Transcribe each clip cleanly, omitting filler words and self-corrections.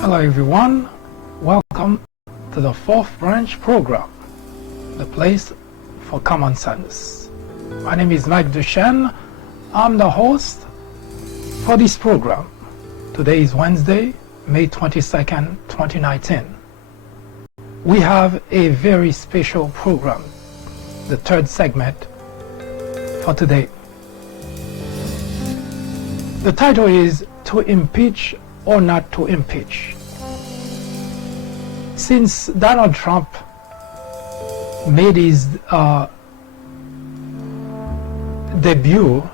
Hello everyone, welcome to the Fourth Branch program, the place for common sense. My name is Mike Duchesne. I'm the host for this program. Today is Wednesday, May 22nd, 2019. We have a very special program, the third segment for today. The title is To Impeach or Not to Impeach. Since Donald Trump made his debut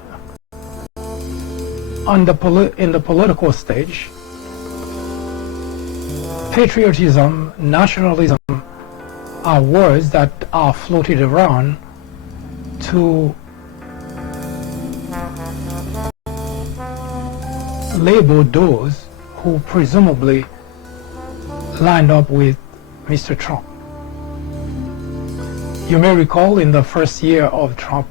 in the political stage, patriotism, nationalism are words that are floated around to label those who presumably lined up with Mr. Trump. You may recall in the first year of Trump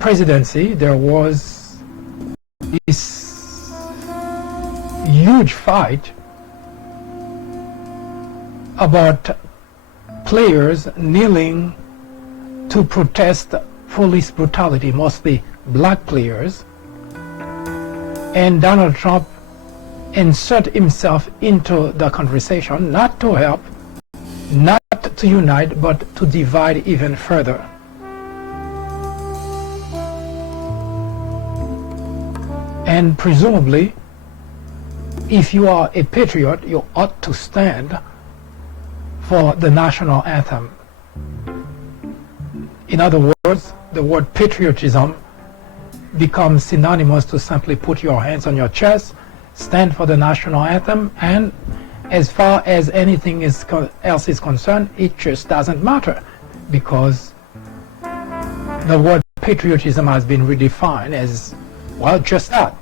presidency, there was this huge fight about players kneeling to protest police brutality, mostly black players. And Donald Trump inserted himself into the conversation, not to help, not to unite, but to divide even further. And presumably, if you are a patriot, you ought to stand for the national anthem. In other words, the word patriotism becomes synonymous to simply put your hands on your chest, stand for the national anthem, and as far as anything else is concerned, it just doesn't matter, because the word patriotism has been redefined as, well, just that.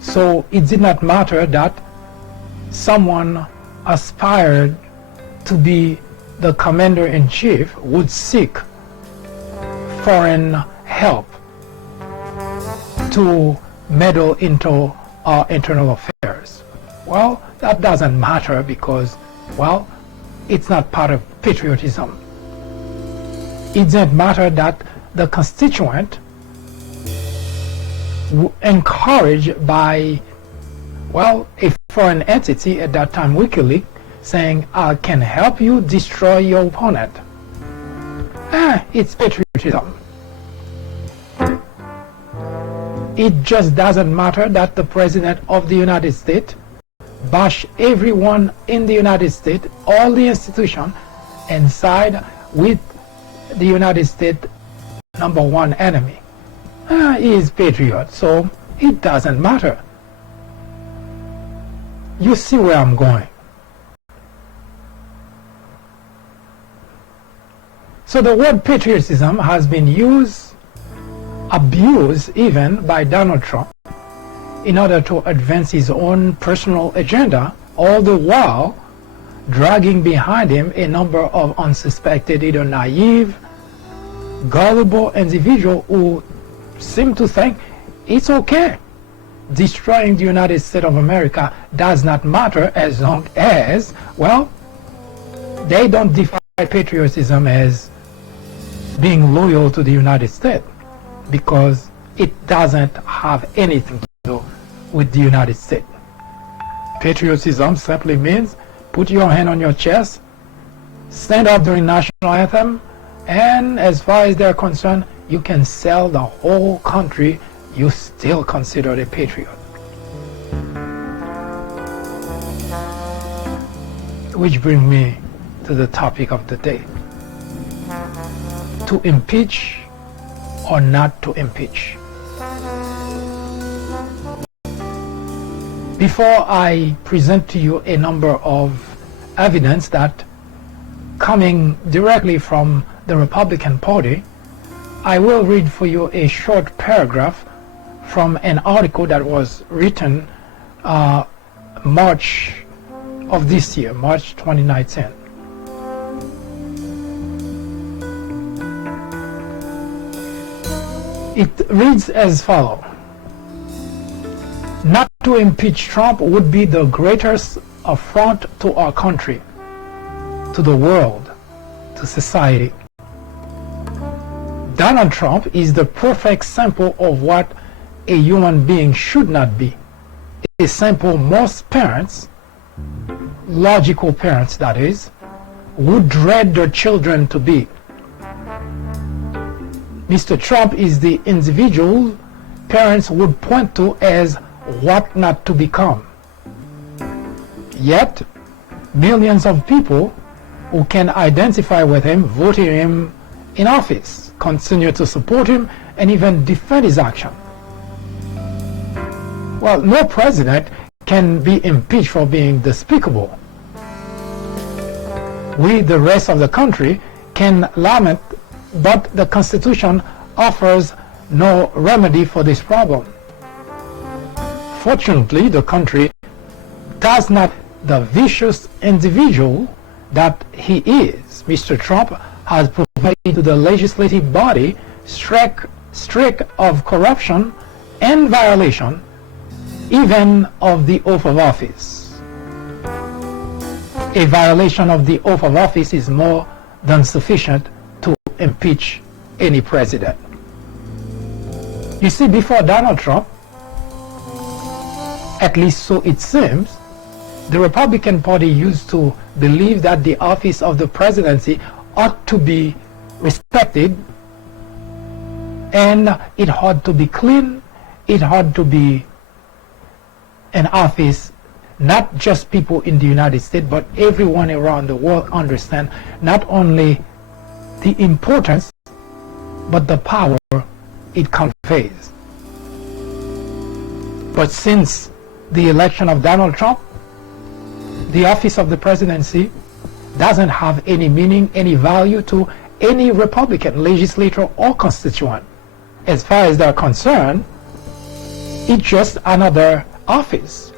So it did not matter that someone aspired to be the commander-in-chief would seek foreign help to meddle into our internal affairs. Well, that doesn't matter because, well, it's not part of patriotism. It doesn't matter that the constituent, encouraged by, well, a foreign entity at that time, WikiLeaks, saying, I can help you destroy your opponent. It's patriotism. It just doesn't matter that the President of the United States bash everyone in the United States, all the institutions, and side with the United States' number one enemy. He is patriot, so it doesn't matter. You see where I'm going. So the word patriotism has been abused even by Donald Trump in order to advance his own personal agenda, all the while dragging behind him a number of unsuspected, either naive, gullible individuals who seem to think it's okay. Destroying the United States of America does not matter as long as, well, they don't define patriotism as being loyal to the United States, because it doesn't have anything to do with the United States. Patriotism simply means put your hand on your chest, stand up during national anthem, and as far as they're concerned, you can sell the whole country, you still considered a patriot. Which brings me to the topic of the day. To impeach or not to impeach. Before I present to you a number of evidence that coming directly from the Republican Party, I will read for you a short paragraph from an article that was written March of this year, March 2019. It reads as follows. Not to impeach Trump would be the greatest affront to our country, to the world, to society. Donald Trump is the perfect sample of what a human being should not be. A sample most parents, logical parents that is, would dread their children to be. Mr. Trump is the individual parents would point to as what not to become. Yet, millions of people who can identify with him voted him in office, continue to support him, and even defend his action. Well, no president can be impeached for being despicable. We, the rest of the country, can lament, but the Constitution offers no remedy for this problem. Fortunately, the country does not. The vicious individual that he is, Mr. Trump has provided to the legislative body streak of corruption and violation, even of the oath of office. A violation of the oath of office is more than sufficient to impeach any president. You see, before Donald Trump, at least so it seems, the Republican Party used to believe that the office of the presidency ought to be respected, and it ought to be clean, it ought to be an office not just people in the United States but everyone around the world understand not only the importance but the power it conveys. But since the election of Donald Trump, the office of the presidency doesn't have any meaning, any value to any Republican legislator or constituent. As far as they're concerned, it's just another office.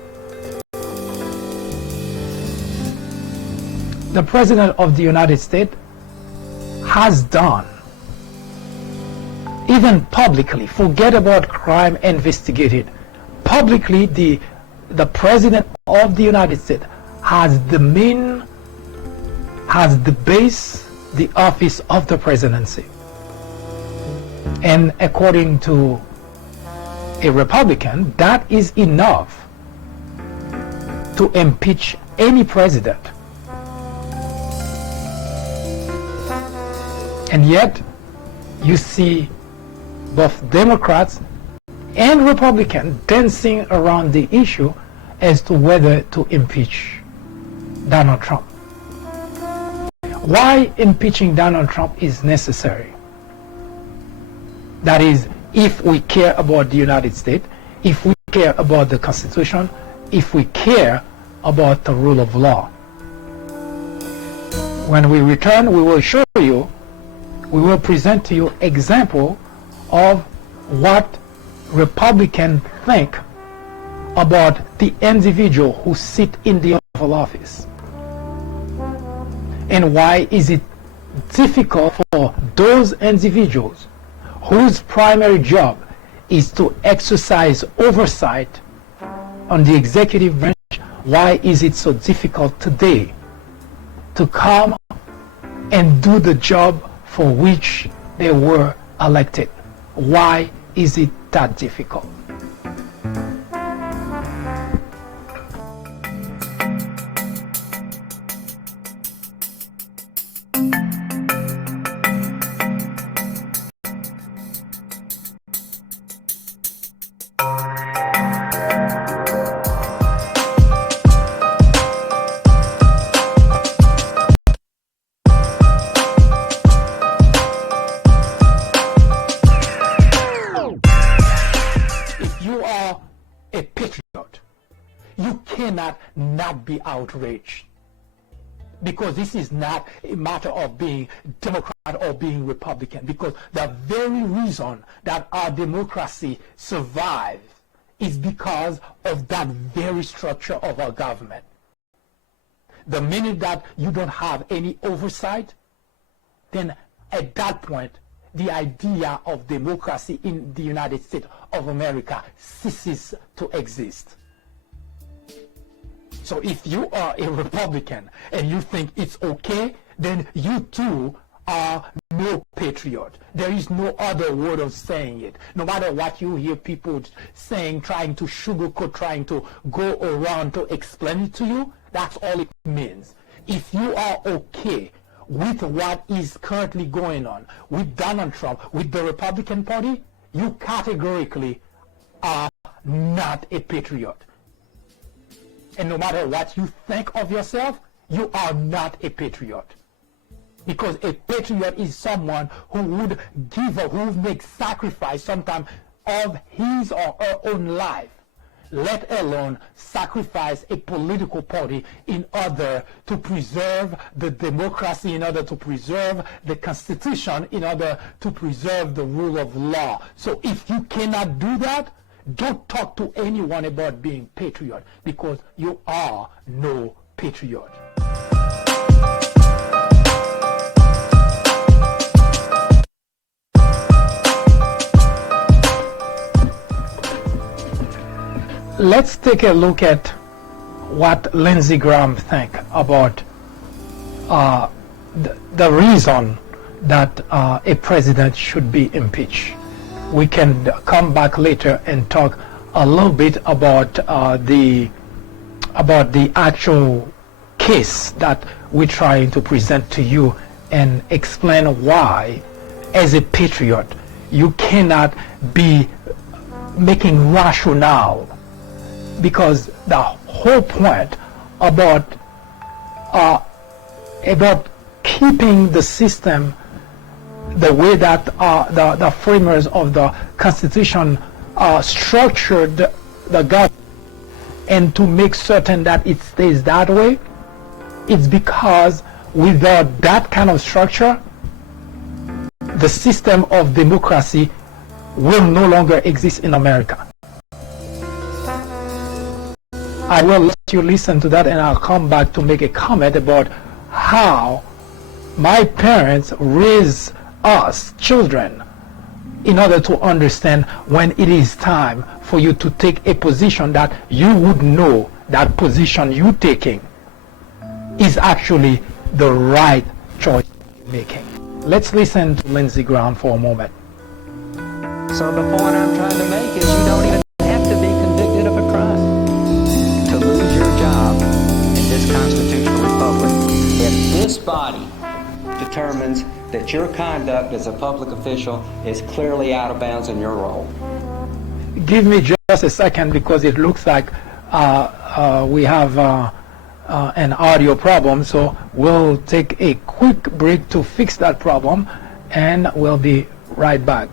The President of the United States has done, even publicly, forget about crime investigated, publicly the President of the United States has the base, the office of the presidency. And according to a Republican, that is enough to impeach any president. And yet, you see both Democrats and Republicans dancing around the issue as to whether to impeach Donald Trump. Why impeaching Donald Trump is necessary? That is, if we care about the United States, if we care about the Constitution, if we care about the rule of law. When we return, we will show you, we will present to you example of what Republicans think about the individual who sit in the Oval Office. And why is it difficult for those individuals whose primary job is to exercise oversight on the executive branch, why is it so difficult today to come and do the job for which they were elected? Why is it that difficult? A patriot, you cannot not be outraged, because this is not a matter of being Democrat or being Republican, because the very reason that our democracy survives is because of that very structure of our government. The minute that you don't have any oversight, then at that point the idea of democracy in the United States of America ceases to exist. So if you are a Republican and you think it's okay, then you too are no patriot. There is no other word of saying it. No matter what you hear people saying, trying to sugarcoat, trying to go around to explain it to you, that's all it means. If you are okay with what is currently going on with Donald Trump, with the Republican Party, you categorically are not a patriot. And no matter what you think of yourself, you are not a patriot. Because a patriot is someone who would give or who would make sacrifice sometimes of his or her own life, let alone sacrifice a political party in order to preserve the democracy, in order to preserve the Constitution, in order to preserve the rule of law. So if you cannot do that, don't talk to anyone about being patriot, because you are no patriot. Let's take a look at what Lindsey Graham think about the reason that a president should be impeached. We can come back later and talk a little bit about the actual case that we're trying to present to you and explain why, as a patriot, you cannot be making rationale. Because the whole point about keeping the system the way that the framers of the Constitution structured the government, and to make certain that it stays that way, it's because without that kind of structure, the system of democracy will no longer exist in America. I will let you listen to that, and I'll come back to make a comment about how my parents raised us children in order to understand when it is time for you to take a position that you would know that position you're taking is actually the right choice you're making. Let's listen to Lindsey Graham for a moment. So the point I'm trying to make is you don't even have to be convicted of a crime to lose your job in this constitutional republic. If this body determines that your conduct as a public official is clearly out of bounds in your role. Give me just a second, because it looks like we have an audio problem, so we'll take a quick break to fix that problem, and we'll be right back.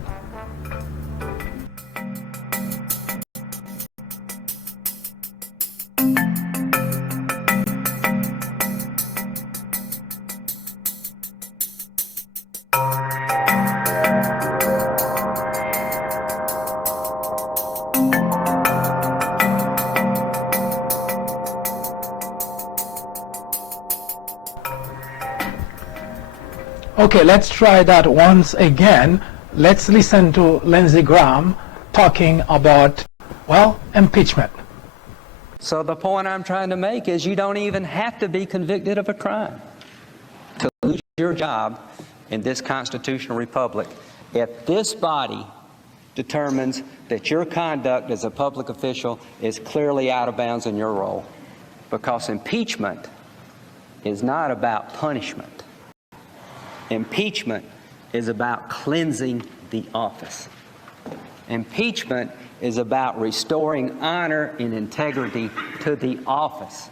Okay, let's try that once again. Let's listen to Lindsey Graham talking about, well, impeachment. So the point I'm trying to make is you don't even have to be convicted of a crime to lose your job in this constitutional republic. If this body determines that your conduct as a public official is clearly out of bounds in your role, because impeachment is not about punishment. Impeachment is about cleansing the office. Impeachment is about restoring honor and integrity to the office.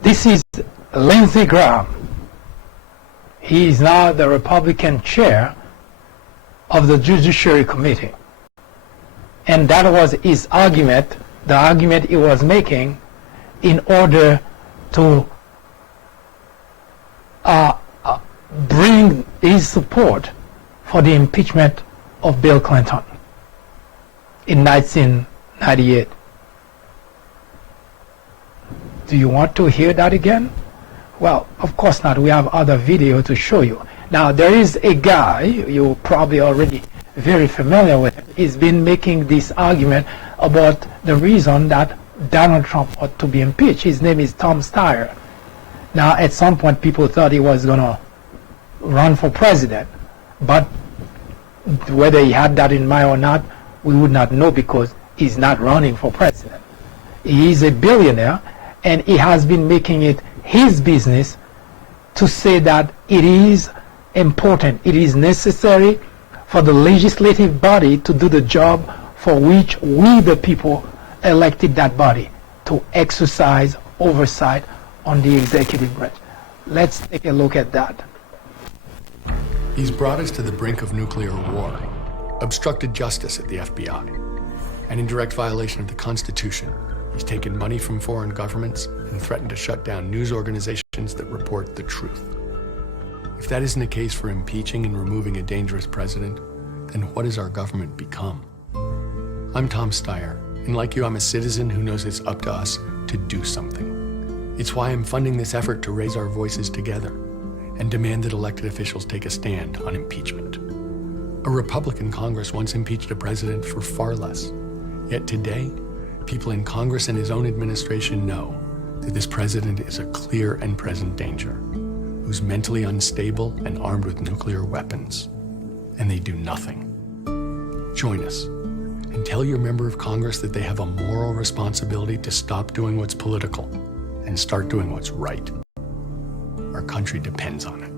This is Lindsey Graham. He is now the Republican chair of the Judiciary Committee. And that was his argument, the argument he was making in order to bring his support for the impeachment of Bill Clinton in 1998. Do you want to hear that again? Well, of course not. We have other video to show you. Now, there is a guy you're probably already very familiar with. He's been making this argument about the reason that Donald Trump ought to be impeached. His name is Tom Steyer. Now, at some point, people thought he was going to run for president, but whether he had that in mind or not, we would not know because he's not running for president. He is a billionaire, and he has been making it his business to say that it is important, it is necessary for the legislative body to do the job for which we, the people, elected that body, to exercise oversight on the executive branch. Let's take a look at that. He's brought us to the brink of nuclear war, obstructed justice at the FBI, and in direct violation of the Constitution, he's taken money from foreign governments and threatened to shut down news organizations that report the truth. If that isn't a case for impeaching and removing a dangerous president, then what has our government become? I'm Tom Steyer, and like you, I'm a citizen who knows it's up to us to do something. It's why I'm funding this effort to raise our voices together and demand that elected officials take a stand on impeachment. A Republican Congress once impeached a president for far less. Yet today, people in Congress and his own administration know that this president is a clear and present danger, who's mentally unstable and armed with nuclear weapons, and they do nothing. Join us and tell your member of Congress that they have a moral responsibility to stop doing what's political and start doing what's right. Our country depends on it.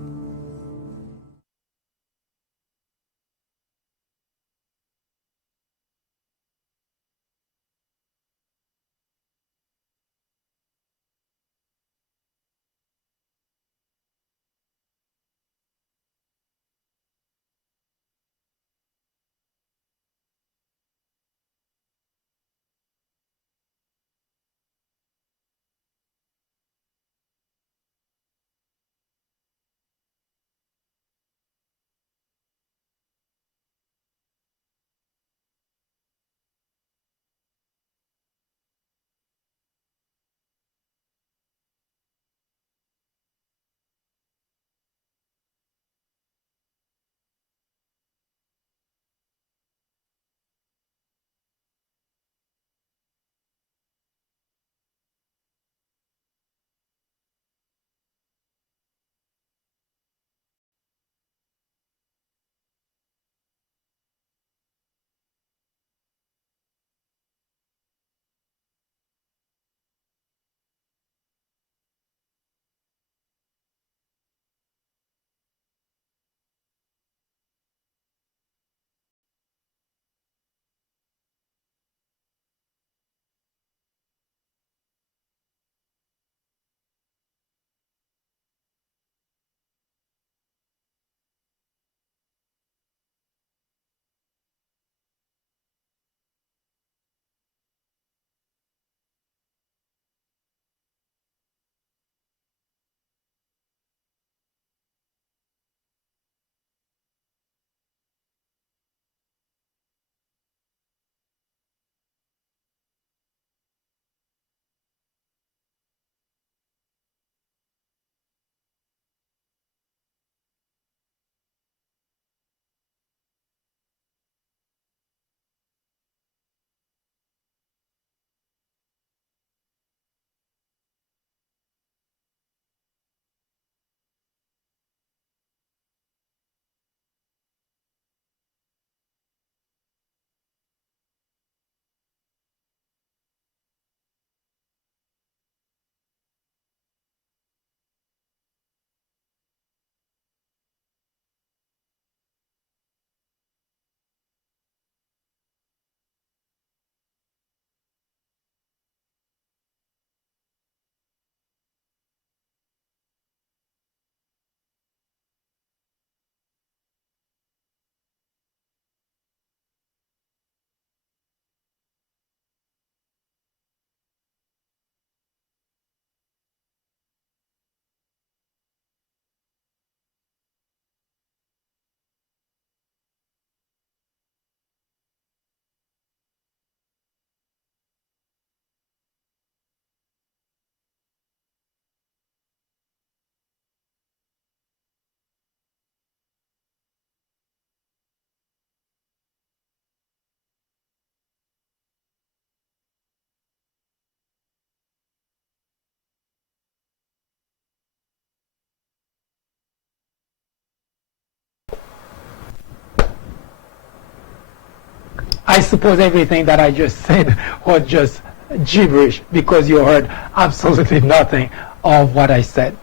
I suppose everything that I just said was just gibberish because you heard absolutely nothing of what I said.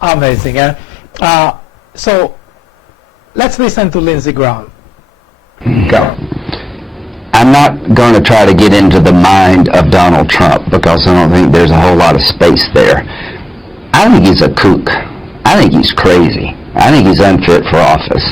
Amazing, eh? So let's listen to Lindsey Graham. Go. I'm not going to try to get into the mind of Donald Trump because I don't think there's a whole lot of space there. I think he's a kook. I think he's crazy. I think he's unfit for office.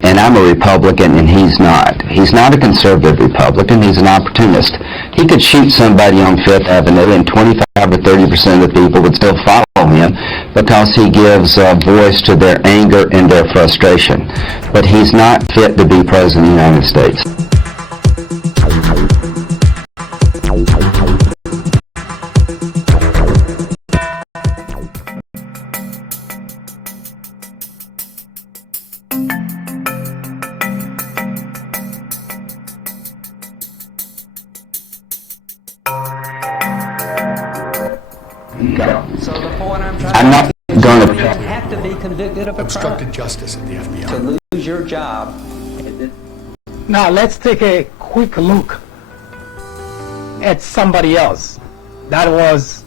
And I'm a Republican and he's not. He's not a conservative Republican. He's an opportunist. He could shoot somebody on Fifth Avenue and 25 or 30% of the people would still follow him because he gives voice to their anger and their frustration. But he's not fit to be President of the United States. So the point I'm not going you to have to be convicted of a Obstructed crime justice at the FBI. to lose your job. Now let's take a quick look at somebody else. That was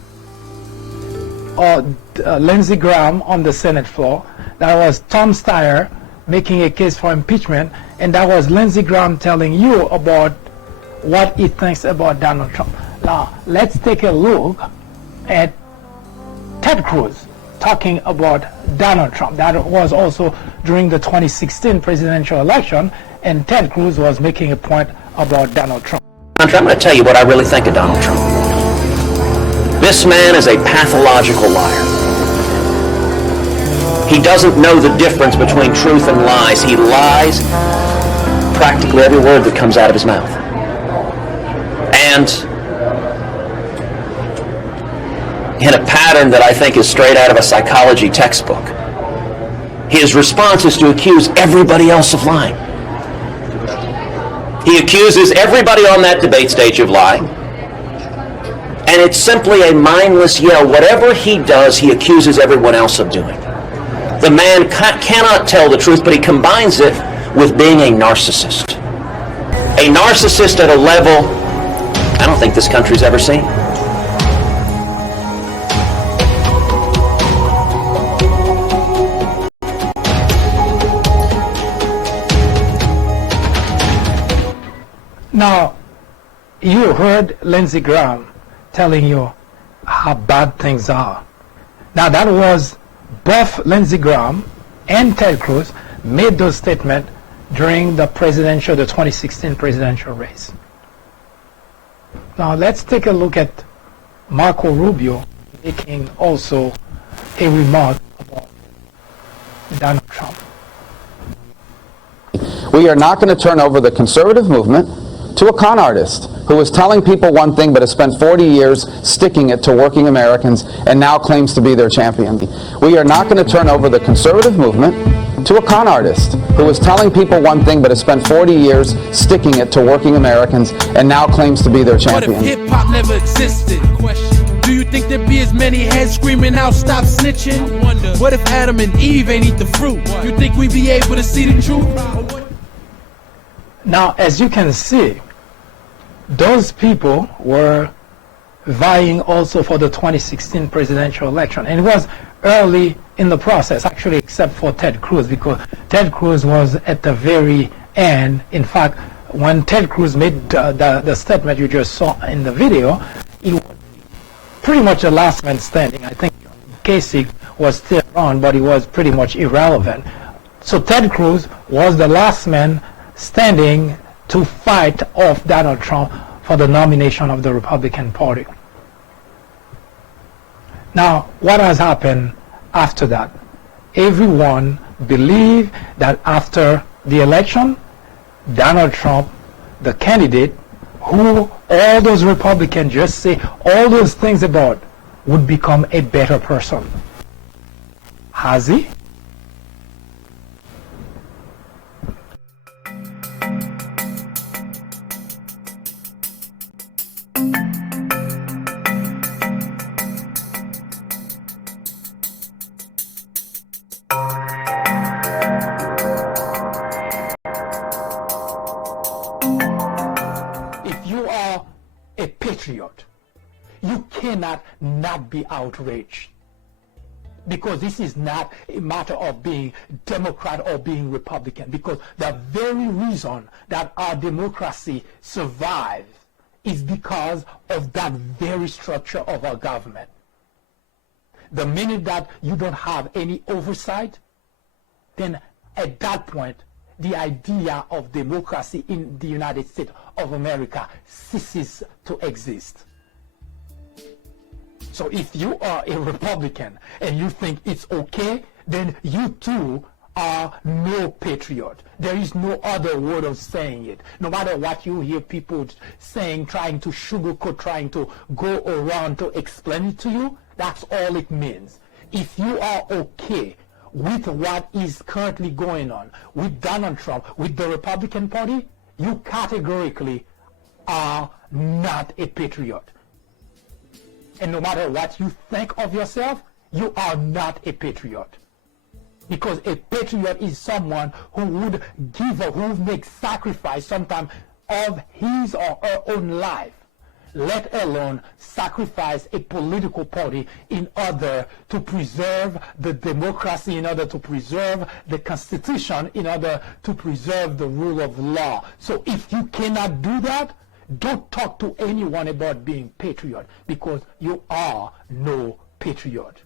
Lindsey Graham on the Senate floor. That was Tom Steyer making a case for impeachment. And that was Lindsey Graham telling you about what he thinks about Donald Trump. Now let's take a look at Ted Cruz talking about Donald Trump. That was also during the 2016 presidential election, and Ted Cruz was making a point about Donald Trump. I'm going to tell you what I really think of Donald Trump. This man is a pathological liar. He doesn't know the difference between truth and lies. He lies practically every word that comes out of his mouth. And in a pattern that I think is straight out of a psychology textbook. His response is to accuse everybody else of lying. He accuses everybody on that debate stage of lying. And it's simply a mindless yell. Whatever he does, he accuses everyone else of doing. The man cannot tell the truth, but he combines it with being a narcissist. A narcissist at a level I don't think this country's ever seen. Now, you heard Lindsey Graham telling you how bad things are. Now, that was both Lindsey Graham and Ted Cruz made those statements during the 2016 presidential race. Now, let's take a look at Marco Rubio making also a remark about Donald Trump. We are not going to turn over the conservative movement to a con artist who is telling people one thing but has spent 40 years sticking it to working Americans and now claims to be their champion. We are not going to turn over the conservative movement to a con artist who is telling people one thing but has spent 40 years sticking it to working Americans and now claims to be their champion. What if hip-hop never existed? Do you think there'd be as many heads screaming out, stop snitching? What if Adam and Eve ain't eat the fruit? You think we'd be able to see the truth? Now, as you can see, those people were vying also for the 2016 presidential election. And it was early in the process, actually, except for Ted Cruz, because Ted Cruz was at the very end. In fact, when Ted Cruz made the statement you just saw in the video, he was pretty much the last man standing. I think Kasich was still around, but he was pretty much irrelevant. So Ted Cruz was the last man standing to fight off Donald Trump for the nomination of the Republican Party. Now, what has happened after that? Everyone believed that after the election, Donald Trump, the candidate who all those Republicans just say all those things about, would become a better person. Has he? cannot not be outraged. Because this is not a matter of being Democrat or being Republican. Because the very reason that our democracy survives is because of that very structure of our government. The minute that you don't have any oversight, then at that point, the idea of democracy in the United States of America ceases to exist. So if you are a Republican and you think it's okay, then you too are no patriot. There is no other word of saying it. No matter what you hear people saying, trying to sugarcoat, trying to go around to explain it to you, that's all it means. If you are okay with what is currently going on with Donald Trump, with the Republican Party, you categorically are not a patriot. And no matter what you think of yourself, you are not a patriot. Because a patriot is someone who would give or who would make sacrifice sometimes of his or her own life, let alone sacrifice a political party in order to preserve the democracy, in order to preserve the Constitution, in order to preserve the rule of law. So if you cannot do that, don't talk to anyone about being patriot, because you are no patriot.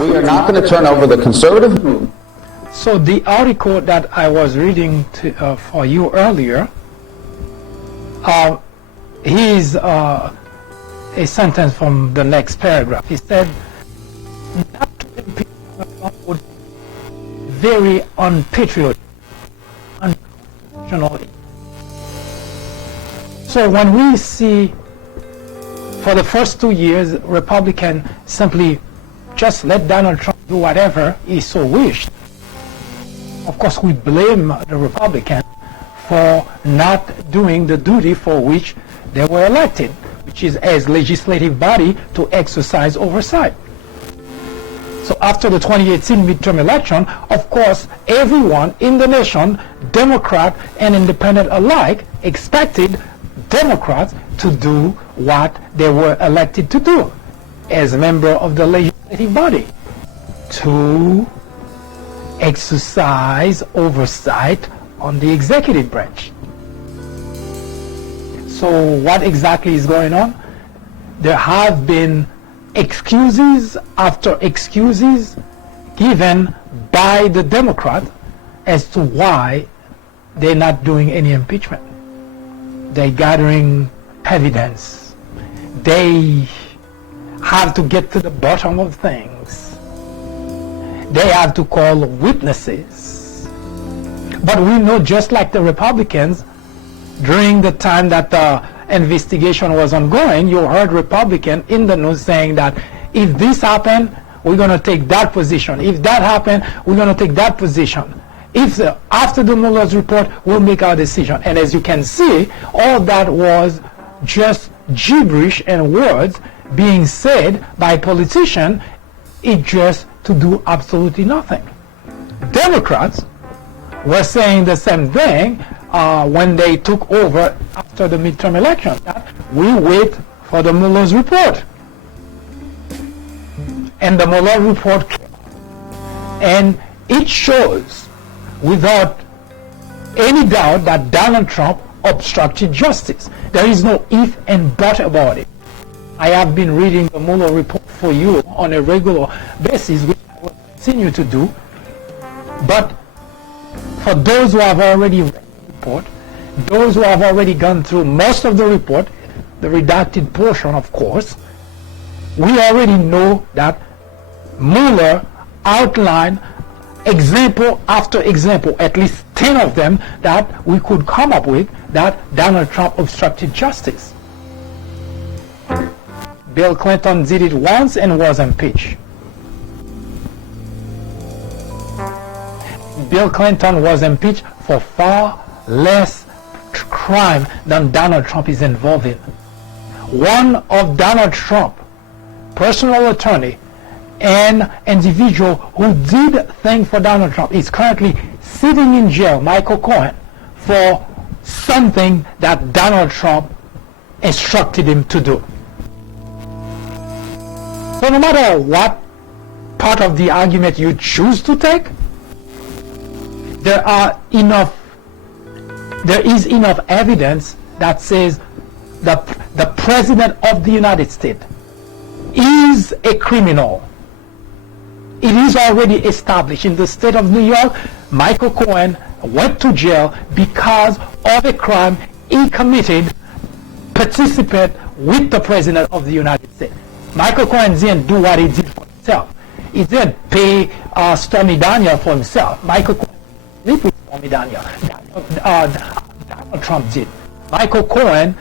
We are not going to turn over the conservative movement. So the article that I was reading for you earlier, he's a sentence from the next paragraph. He said, not to impeach would very unpatriotic, unconstitutional. So when we see for the first 2 years, Republicans simply just let Donald Trump do whatever he so wished, of course we blame the Republicans for not doing the duty for which they were elected, which is as legislative body to exercise oversight. So after the 2018 midterm election, of course, everyone in the nation, Democrat and independent alike, expected Democrats to do what they were elected to do as a member of the legislative body, to exercise oversight on the executive branch. So what exactly is going on? There have been excuses after excuses given by the Democrats as to why they're not doing any impeachment. They're gathering evidence. They have to get to the bottom of things. They have to call witnesses. But we know, just like the Republicans, during the time that the investigation was ongoing, you heard Republicans in the news saying that if this happened, we're going to take that position. If that happened, we're going to take that position. After the Mueller's report, we'll make our decision. And as you can see, all that was just gibberish and words being said by politicians, it just to do absolutely nothing. Democrats were saying the same thing when they took over after the midterm election. We wait for the Mueller's report. And the Mueller report came. And it shows without any doubt that Donald Trump obstructed justice. There is no if and but about it. I have been reading the Mueller report for you on a regular basis, which I will continue to do. But for those who have already read the report, those who have already gone through most of the report, the redacted portion of course, we already know that Mueller outlined example after example, at least 10 of them that we could come up with, that Donald Trump obstructed justice. Bill Clinton did it once and was impeached. Bill Clinton was impeached for far less crime than Donald Trump is involved in. One of Donald Trump's personal attorney an individual who did things for Donald Trump is currently sitting in jail, Michael Cohen, for something that Donald Trump instructed him to do. So no matter what part of the argument you choose to take, there is enough evidence that says that the President of the United States is a criminal. It is already established in the state of New York. Michael Cohen went to jail because of a crime he committed, participate with the President of the United States. Michael Cohen didn't do what he did for himself. He didn't pay Stormy Daniels for himself. Michael Cohen didn't with Stormy Daniels. Donald Trump did. Michael Cohen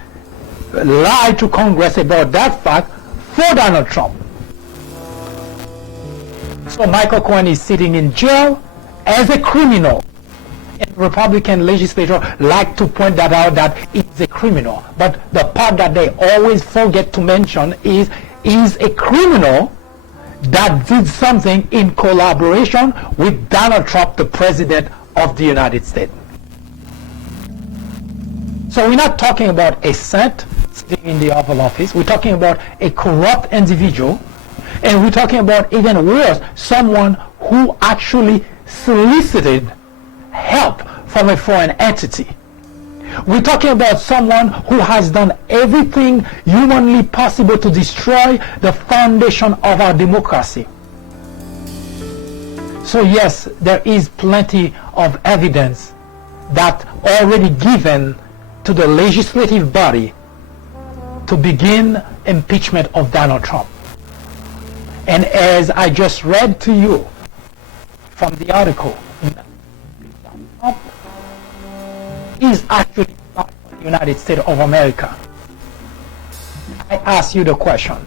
lied to Congress about that fact for Donald Trump. So Michael Cohen is sitting in jail as a criminal. And Republican legislators like to point that out, that he's a criminal. But the part that they always forget to mention is he's a criminal that did something in collaboration with Donald Trump, the President of the United States. So we're not talking about a saint sitting in the Oval Office. We're talking about a corrupt individual. And we're talking about, even worse, someone who actually solicited help from a foreign entity. We're talking about someone who has done everything humanly possible to destroy the foundation of our democracy. So yes, there is plenty of evidence that already given to the legislative body to begin impeachment of Donald Trump. And as I just read to you from the article, Trump is actually not the United States of America. I ask you the question.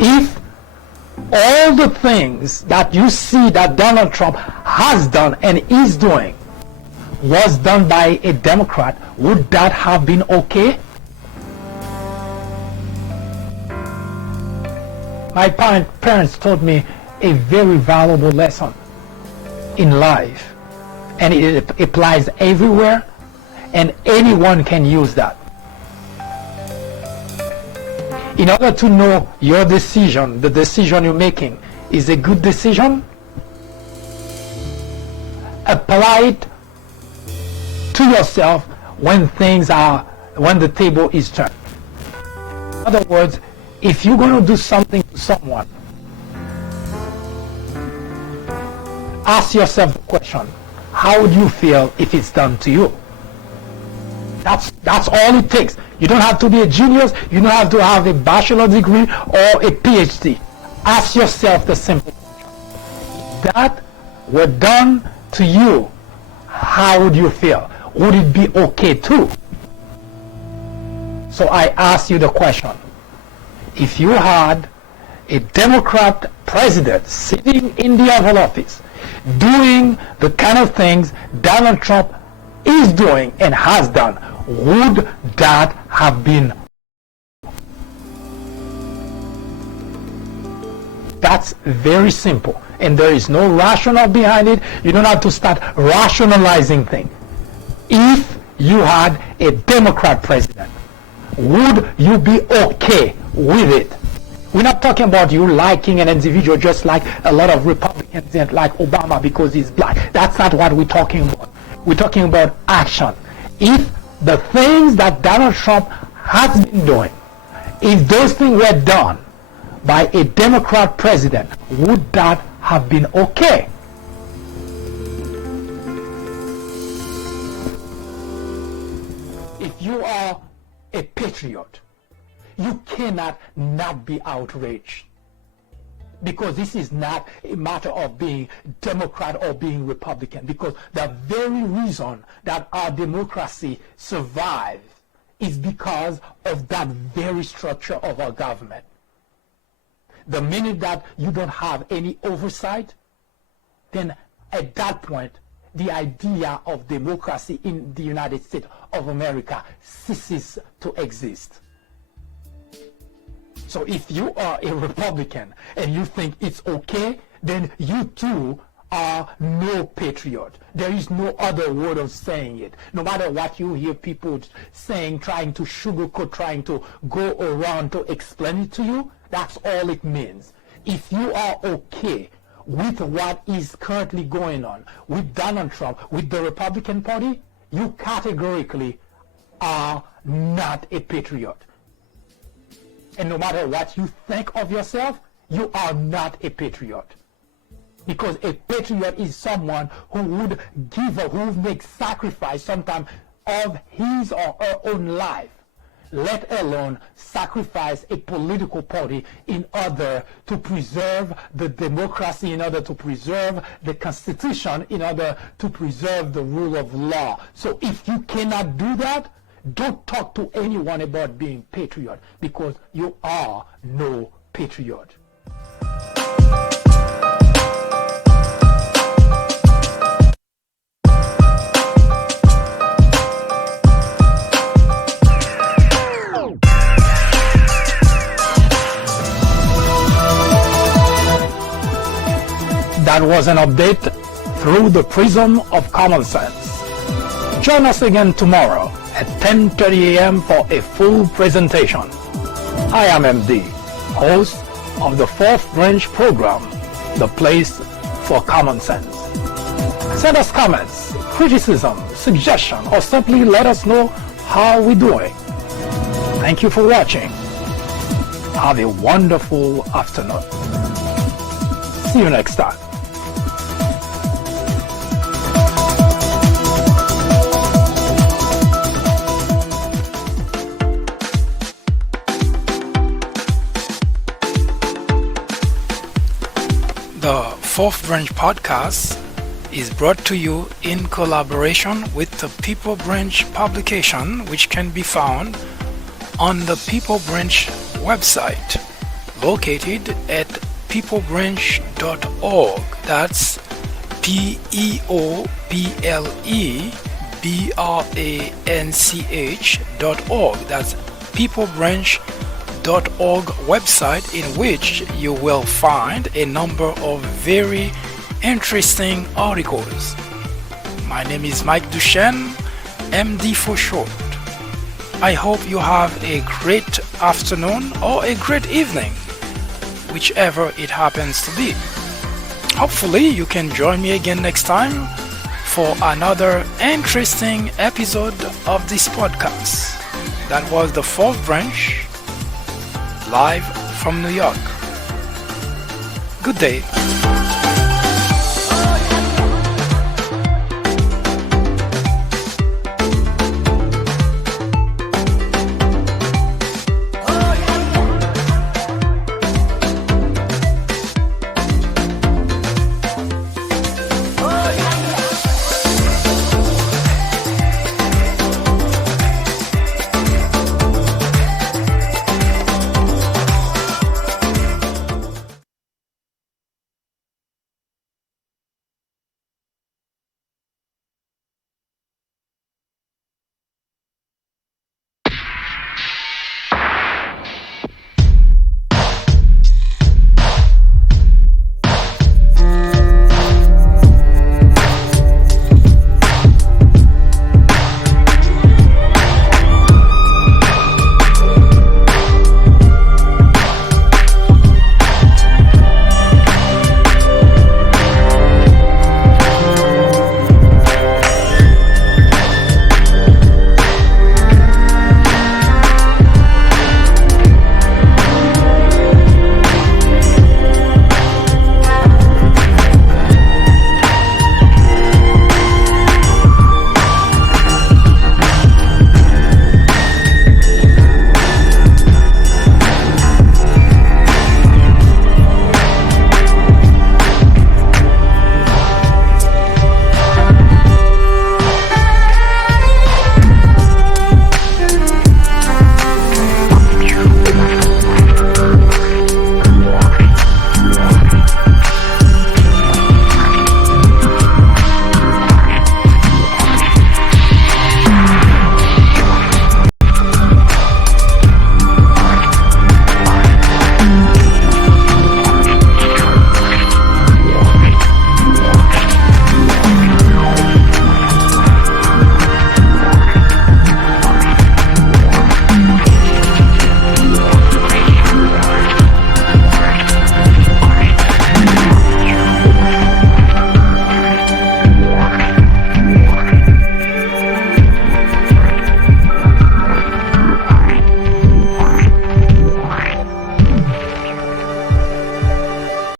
If all the things that you see that Donald Trump has done and is doing was done by a Democrat, would that have been okay? My parents taught me a very valuable lesson in life, and it applies everywhere, and anyone can use that. In order to know your decision, the decision you're making is a good decision, apply it to yourself when the table is turned. In other words, if you're going to do something to someone, ask yourself the question, how would you feel if it's done to you? That's all it takes. You don't have to be a genius. You don't have to have a bachelor's degree or a PhD. Ask yourself the simple question. If that were done to you, how would you feel? Would it be okay too? So I ask you the question. If you had a Democrat president sitting in the Oval Office doing the kind of things Donald Trump is doing and has done, would that have been? That's very simple, and there is no rationale behind it. You don't have to start rationalizing things. If you had a Democrat president, would you be okay with it? We're not talking about you liking an individual just like a lot of Republicans didn't like Obama because he's black. That's not what we're talking about. We're talking about action. If the things that Donald Trump has been doing, if those things were done by a Democrat president, would that have been okay? If you are a patriot, you cannot not be outraged, because this is not a matter of being Democrat or being Republican, because the very reason that our democracy survives is because of that very structure of our government. The minute that you don't have any oversight, then at that point the idea of democracy in the United States of America ceases to exist. So if you are a Republican and you think it's okay, then you too are no patriot. There is no other word of saying it. No matter what you hear people saying, trying to sugarcoat, trying to go around to explain it to you, that's all it means. If you are okay with what is currently going on with Donald Trump, with the Republican Party, you categorically are not a patriot. And no matter what you think of yourself, you are not a patriot. Because a patriot is someone who would give or who would make sacrifice sometimes of his or her own life, let alone sacrifice a political party in order to preserve the democracy, in order to preserve the Constitution, in order to preserve the rule of law. So if you cannot do that, don't talk to anyone about being patriot, because you are no patriot. That was an update through the prism of common sense. Join us again tomorrow at 10:30 a.m. for a full presentation. I am MD, host of the Fourth Branch program, The Place for Common Sense. Send us comments, criticism, suggestion, or simply let us know how we're doing. Thank you for watching. Have a wonderful afternoon. See you next time. The Fourth Branch podcast is brought to you in collaboration with the People Branch publication, which can be found on the People Branch website, located at peoplebranch.org. That's peoplebranch.org. That's peoplebranch.org website, in which you will find a number of very interesting articles. My name is Mike Duchesne, MD for short. I hope you have a great afternoon or a great evening, whichever it happens to be. Hopefully you can join me again next time for another interesting episode of this podcast. That was the Fourth Branch, live from New York. Good day.